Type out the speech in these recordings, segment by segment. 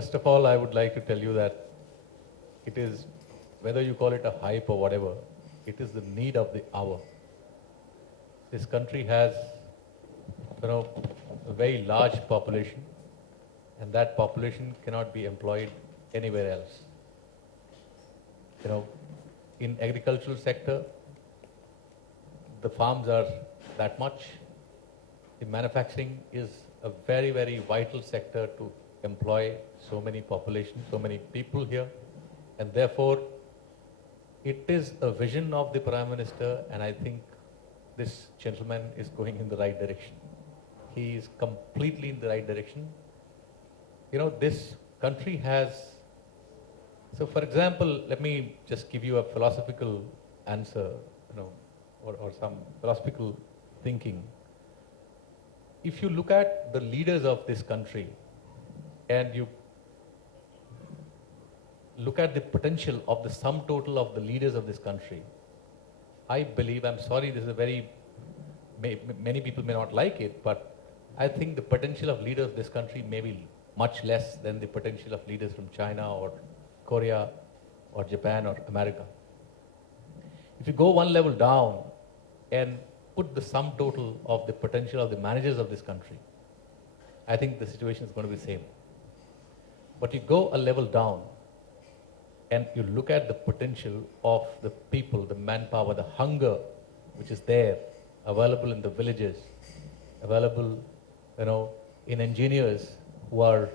First of all, I would like to tell you that it is, whether you call it a hype or whatever, it is the need of the hour. This country has, a very large population, and that population cannot be employed anywhere else. In agricultural sector, the farms are that much. The manufacturing is a very, very vital sector to employ so many population, so many people here. And therefore, it is a vision of the Prime Minister, and I think this gentleman is going in the right direction. He is completely in the right direction. This country has, so for example, let me just give you a philosophical answer, or some philosophical thinking. If you look at the leaders of this country and you look at the potential of the sum total of the leaders of this country, I believe, I'm sorry, this is many people may not like it, but I think the potential of leaders of this country may be much less than the potential of leaders from China or Korea or Japan or America. If you go one level down and put the sum total of the potential of the managers of this country, I think the situation is going to be the same. But you go a level down and you look at the potential of the people, the manpower, the hunger which is there, available in the villages, available, in engineers who are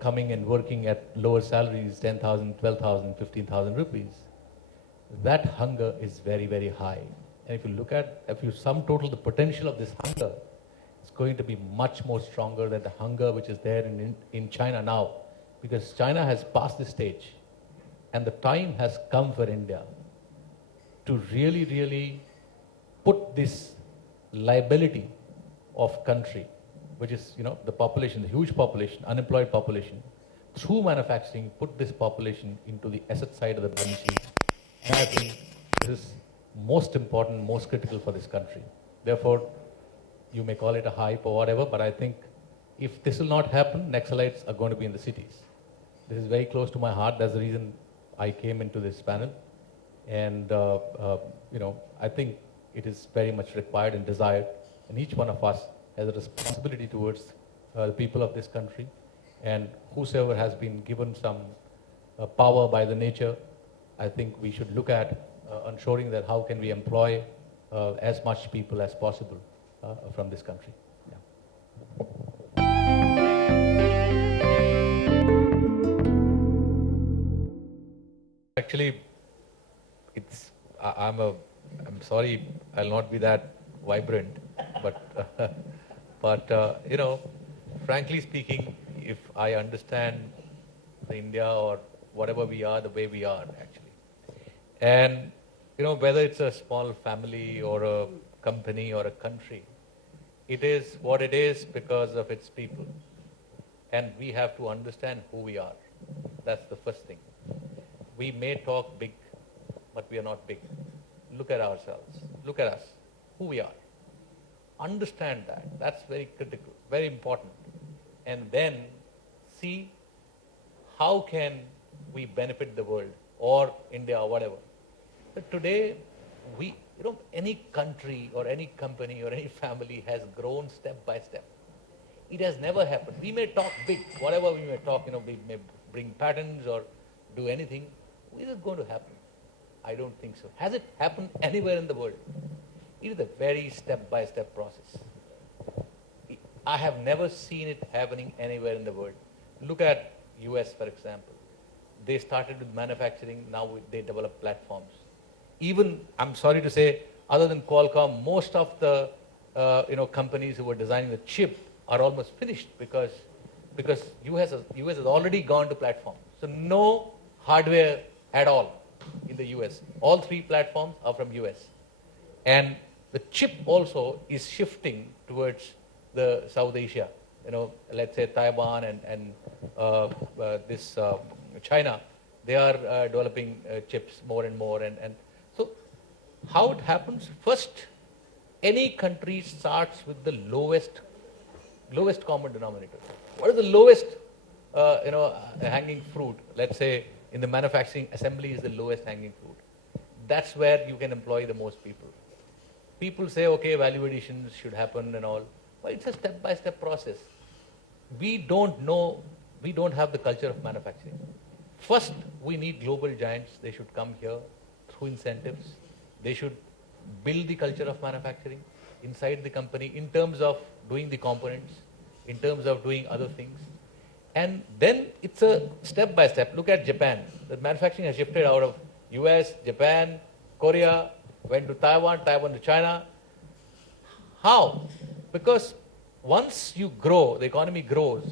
coming and working at lower salaries, 10,000, 12,000, 15,000 rupees. That hunger is very, very high. And if you sum total the potential of this hunger, it's going to be much more stronger than the hunger which is there in China now. Because China has passed this stage, and the time has come for India to really, really put this liability of country, which is, the population, the huge population, unemployed population, through manufacturing, put this population into the asset side of the balance sheet. And I think this is most important, most critical for this country. Therefore, you may call it a hype or whatever, but I think if this will not happen, Naxalites are going to be in the cities. This is very close to my heart. That's the reason I came into this panel. And, I think it is very much required and desired. And each one of us has a responsibility towards the people of this country. And whosoever has been given some power by the nature, I think we should look at ensuring that how can we employ as much people as possible from this country. Yeah. Actually, I'm sorry, I'll not be that vibrant, but frankly speaking, if I understand the India or whatever we are, the way we are actually, and whether it's a small family or a company or a country, it is what it is because of its people, and we have to understand who we are. That's the first thing. We may talk big, but we are not big. Look at ourselves. Look at us, who we are. Understand that. That's very critical, very important. And then see how can we benefit the world or India or whatever. But today, any country or any company or any family has grown step by step. It has never happened. We may talk big, whatever we may talk, we may bring patents or do anything. Is it going to happen? I don't think so. Has it happened anywhere in the world? It is a very step-by-step process. I have never seen it happening anywhere in the world. Look at US, for example. They started with manufacturing, now they develop platforms. Even, I'm sorry to say, other than Qualcomm, most of the companies who were designing the chip are almost finished because US has already gone to platform. So no hardware at all in the US. All three platforms are from US. And the chip also is shifting towards the South Asia. Let's say Taiwan and China, they are developing chips more and more. And so how it happens? First, any country starts with the lowest common denominator. What is the lowest a hanging fruit. Let's say in the manufacturing, assembly is the lowest hanging fruit. That's where you can employ the most people. People say, okay, value additions should happen and all. But it's a step-by-step process. We don't know, we don't have the culture of manufacturing. First, we need global giants. They should come here through incentives. They should build the culture of manufacturing inside the company in terms of doing the components, in terms of doing other things. And then it's a step-by-step. Look at Japan. The manufacturing has shifted out of US, Japan, Korea, went to Taiwan, Taiwan to China. How? Because once you grow, the economy grows,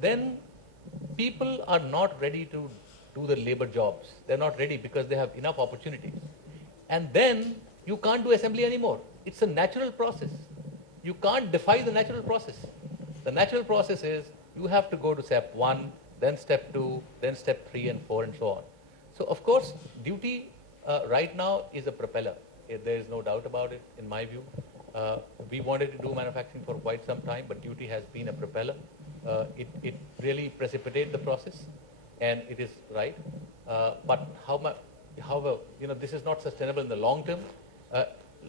then people are not ready to do the labor jobs. They're not ready because they have enough opportunities. And then you can't do assembly anymore. It's a natural process. You can't defy the natural process. The natural process is you have to go to step 1, then step 2, then step 3 and 4 and so on. So of course, duty right now is a propeller. There is no doubt about it, in my view. We wanted to do manufacturing for quite some time, but duty has been a propeller. It really precipitated the process, and it is right. But however, this is not sustainable in the long term.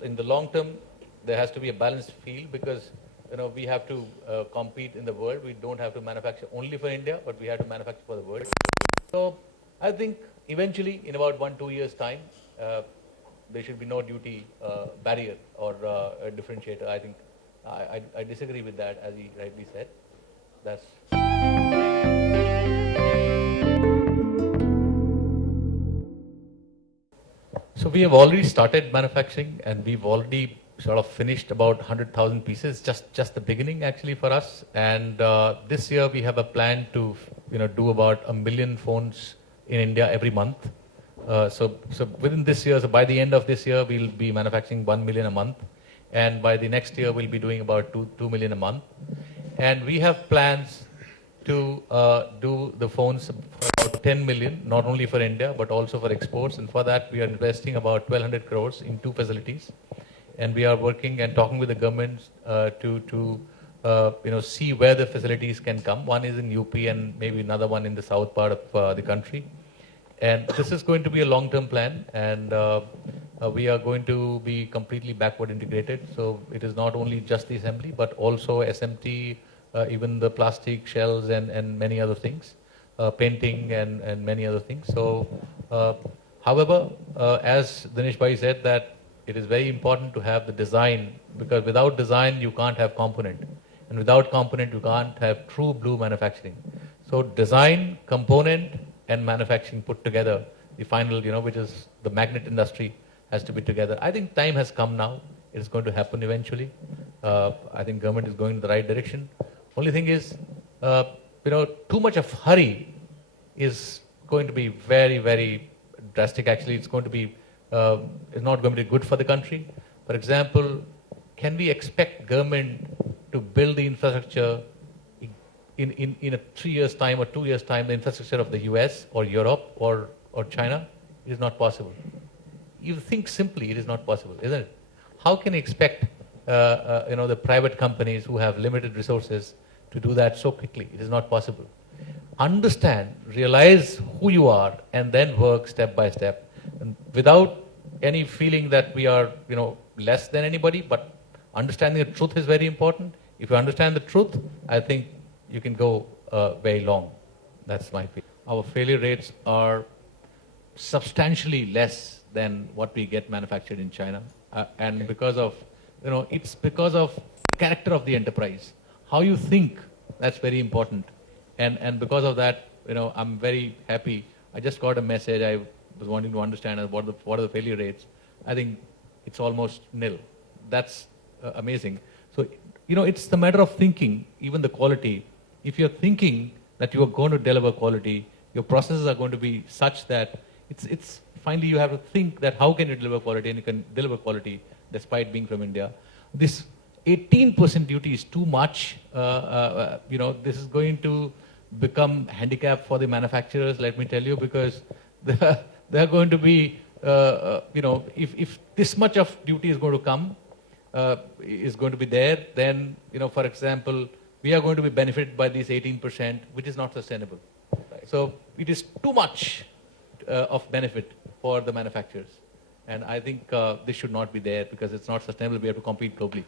In the long term, there has to be a balanced field because we have to compete in the world. We don't have to manufacture only for India, but we have to manufacture for the world. So I think eventually, in about 1-2 years' time, there should be no duty barrier or a differentiator. I think I disagree with that, as he rightly said. That's. So we have already started manufacturing, and we've already sort of finished about 100,000 pieces. Just the beginning, actually, for us. And this year we have a plan to, do about 1 million phones in India every month. So within this year, so by the end of this year, we'll be manufacturing 1 million a month. And by the next year, we'll be doing about 2 million a month. And we have plans to do the phones for about 10 million, not only for India, but also for exports. And for that, we are investing about 1,200 crores in 2 facilities. And we are working and talking with the governments to see where the facilities can come. One is in UP and maybe another one in the south part of the country. And this is going to be a long-term plan, and we are going to be completely backward integrated. So it is not only just the assembly, but also SMT, even the plastic shells and many other things, painting and many other things. So, however, as Dinesh Bhai said, that it is very important to have the design, because without design you can't have component, and without component you can't have true blue manufacturing. So design, component, and manufacturing put together, the final, which is the magnet industry, has to be together. I think time has come now. It is going to happen eventually. I think government is going in the right direction. Only thing is, too much of hurry is going to be very, very drastic. Actually, it's going to be, it's not going to be good for the country. For example, can we expect government to build the infrastructure in a 3 years' time or 2 years' time, the infrastructure of the US or Europe or China? It is not possible. You think simply, it is not possible, isn't it? How can you expect the private companies who have limited resources to do that so quickly? It is not possible. Understand, realize who you are, and then work step by step, and without any feeling that we are less than anybody. But understanding the truth is very important. If you understand the truth, I think you can go very long. That's my feeling. Our failure rates are substantially less than what we get manufactured in China. And because of, it's because of the character of the enterprise. How you think, that's very important. And because of that, I'm very happy. I just got a message. I was wanting to understand what are the failure rates. I think it's almost nil. That's amazing. So, it's the matter of thinking, even the quality. If you're thinking that you are going to deliver quality, your processes are going to be such that it's finally you have to think that how can you deliver quality, and you can deliver quality despite being from India. This 18% duty is too much. This is going to become handicap for the manufacturers, let me tell you, because they're going to be, if this much of duty is going to come, is going to be there, then, for example, we are going to be benefited by these 18%, which is not sustainable. Right. So it is too much of benefit for the manufacturers. And I think this should not be there because it's not sustainable. We have to compete globally.